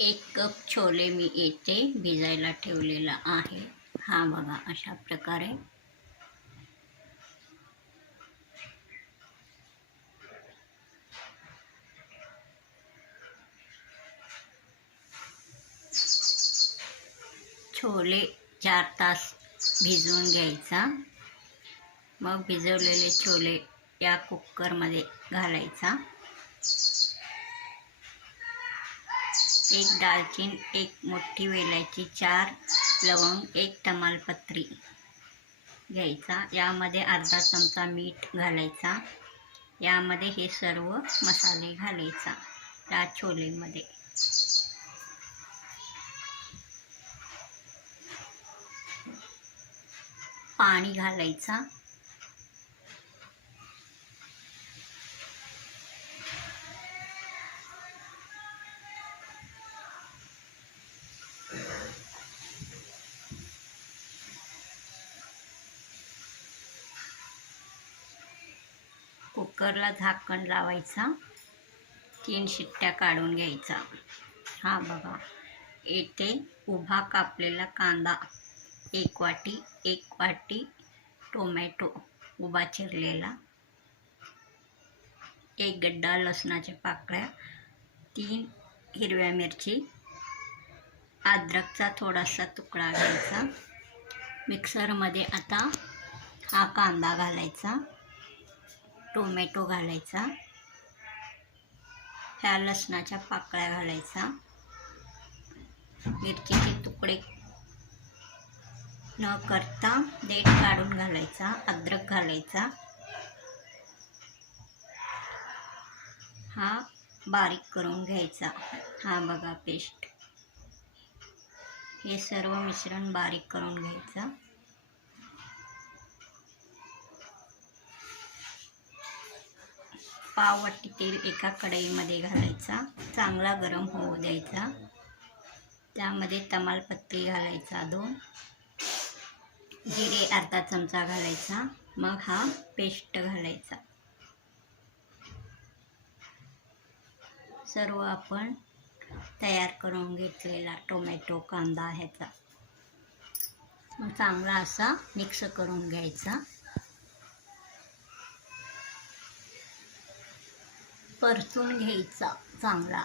1 cup chole मी येथे भिजायला ठेवलेला आहे। हा बघा अशा प्रकारे छोले 4 तास भिजवून घ्यायचा। मग भिजवलेले छोले या कुकरमध्ये घालायचा। 1 दालचीन, 1 मोठी वेलायची, 4 लवंग, 1 तमालपत्री घ्यायचा। यामध्ये अर्धा चमचा मीठ घालायचा। यामध्ये हे सर्व मसाले घालायचा या छोलेमध्ये। पाणी घालायचा। कुकरला झाकण लावायचा। 3 शिट्ट्या काढून घ्यायचा। हा बघा येथे उभा कापलेला कांदा 1 वाटी, 1 वाटी टोमॅटो उभा चिरलेला, 1 गड्डा लसणाच्या पाकळ्या, 3 हिरव्या मिरची, अद्रकचा थोडासा तुकडा घ्यायचा। मिक्सरमध्ये आता हा कांदा घालायचा, टोमॅटो घालायचा, ह्या लसणाच्या पाकळ्या घालायचा, मिरचीचे तुकडे न करता देठ काढून घालायचा, अद्रक घालायचा। हा बारीक करून घ्यायचा। हा बघा पेस्ट। हे सर्व मिश्रण बारीक करून घ्यायचं। पाव वाटी तेल एका कढईमध्ये घालायचा, चांगला गरम होऊ द्यायचा। त्यामध्ये तमालपत्री घालायचा 2, जिरे अर्धा चमचा घालायचा। मग हा पेस्ट घालायचा। सर्व आपण तयार करून घेतलेला टोमॅटो कांदा ह्याचा मग चांगला असा मिक्स करून घ्यायचा। परतून घ्यायचा चांगला।